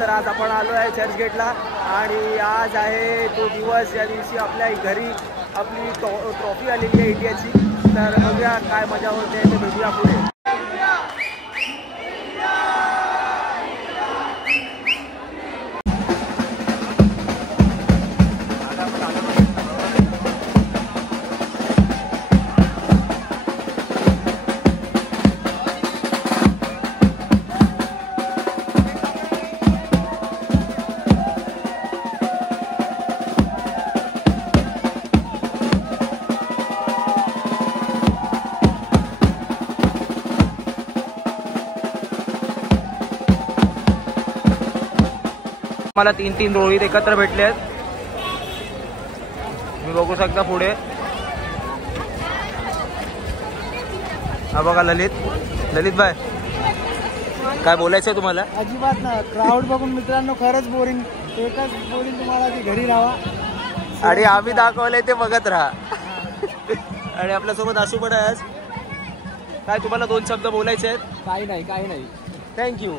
तर आज आपण आलो आहे चर्चगेटला आणि आज आहे तो दिवस या दिवशी आपल्या घरी आपली ट्रॉफी आलेली आहे इंडियाची. तर बघूया काय मजा होते ते भेटूया पुढे. मला 3 रोहित एकत्र भेटले आहेत. तुम्ही बघू शकता पुढे. हा बघा ललित भाई, काय बोलायचं आहे तुम्हाला? अजिबात ना. क्राऊड बघून मित्रांनो खरंच बोरिंग. एकच बोरिंग तुम्हाला की घरी राहा आणि आम्ही दाखवलंय ते बघत राहा. आणि आपल्यासोबत आशू पण आहे आज. काय तुम्हाला 2 शब्द बोलायचे आहेत? काही नाही. थँक्यू.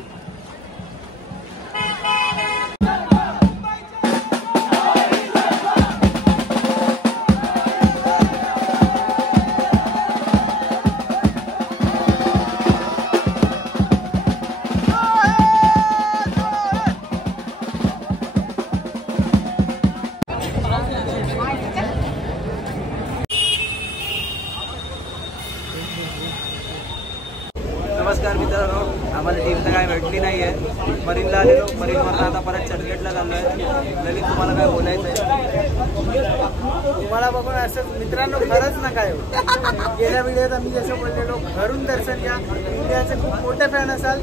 नमस्कार मित्रांनो, आम्हाला टीम तर काय भेटली नाही आहे. मरीनला आलेलो, मरीनवरनं आता परत चर्चगेटला चाललो आहे. ललित तुम्हाला काय बोलायचं आहे? तुम्हाला बघून असं मित्रांनो खरंच ना काय गेल्या व्हिडिओत आम्ही जसं बोललेलो घरून दर्शन घ्या. इंडियाचे खूप मोठे फॅन असाल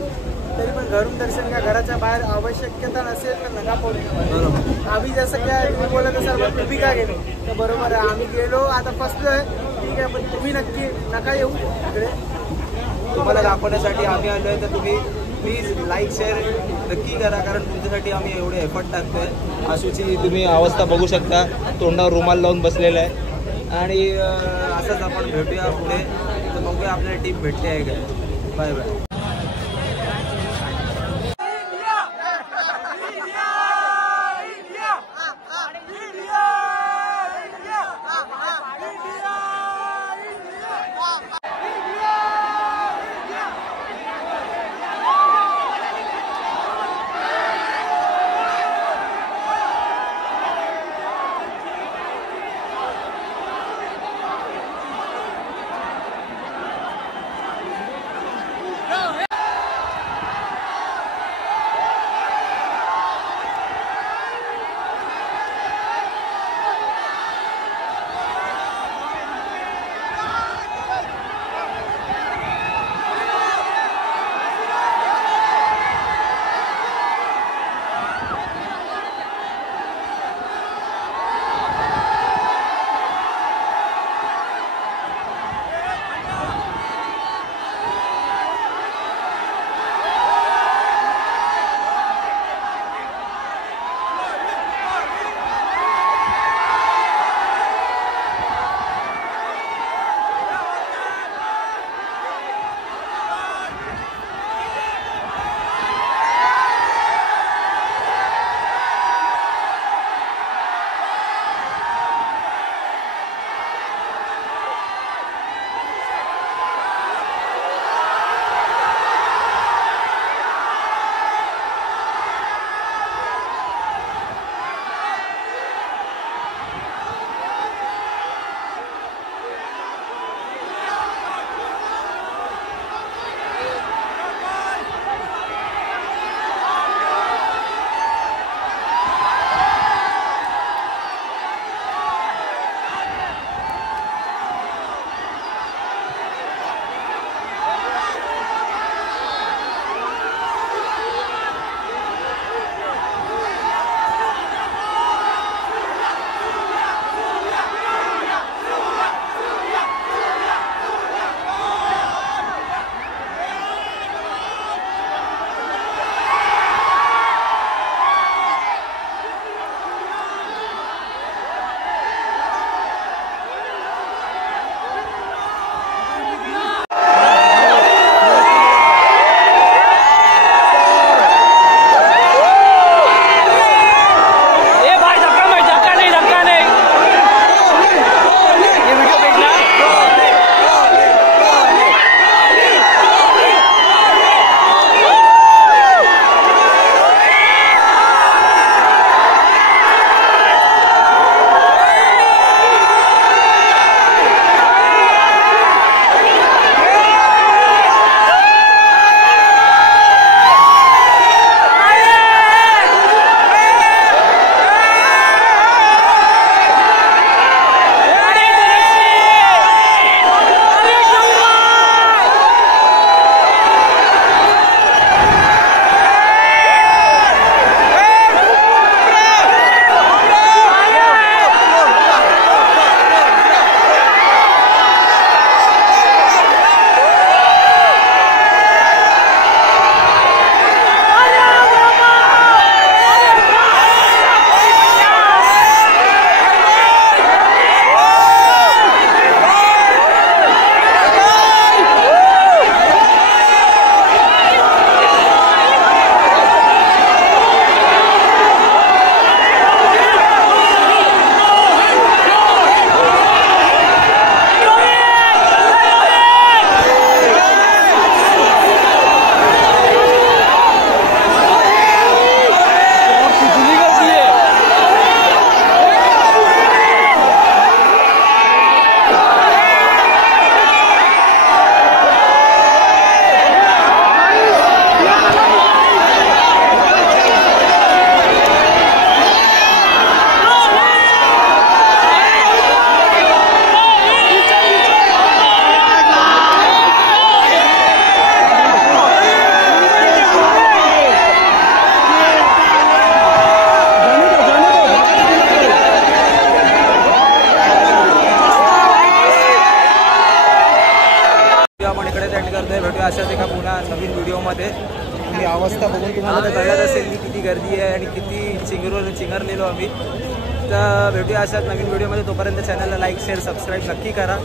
तरी पण घरून दर्शन घ्या. घराच्या बाहेर आवश्यकता नसेल तर नका पडू. आम्ही जसं काय तुम्ही बोलत असाल पण तुम्ही का गेलो तर बरोबर आहे. आम्ही गेलो आता फसलोय ठीक आहे, पण तुम्ही नक्की नका येऊ इकडे. तुम्हाला दाखवण्यासाठी आम्ही आलो आहे. तर तुम्ही प्लीज लाईक शेअर नक्की करा, कारण तुमच्यासाठी आम्ही एवढे एफर्ट टाकतोय. आशूची तुम्ही अवस्था बघू शकता, तोंडावर रुमाल लावून बसलेला आहे. आणि असंच आपण भेटूया पुढे. तर बघूया आपल्याला टीम भेटली आहे काय. Bye bye. गर्दी आहे आणि किती चिंगरलेलो आम्ही. तर भेटूया अशाच नवीन व्हिडिओमध्ये. तोपर्यंत चॅनलला लाईक शेअर सबस्क्राईब नक्की करा.